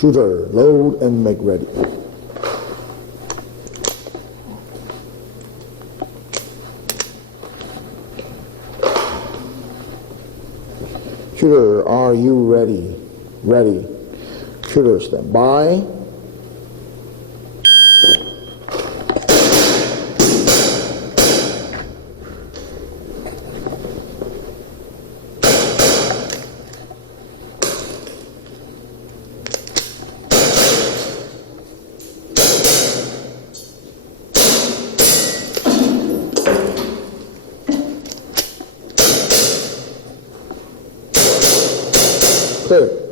Shooter, load and make ready. Shooter, are you ready? Ready. Shooter, stand by. Clear.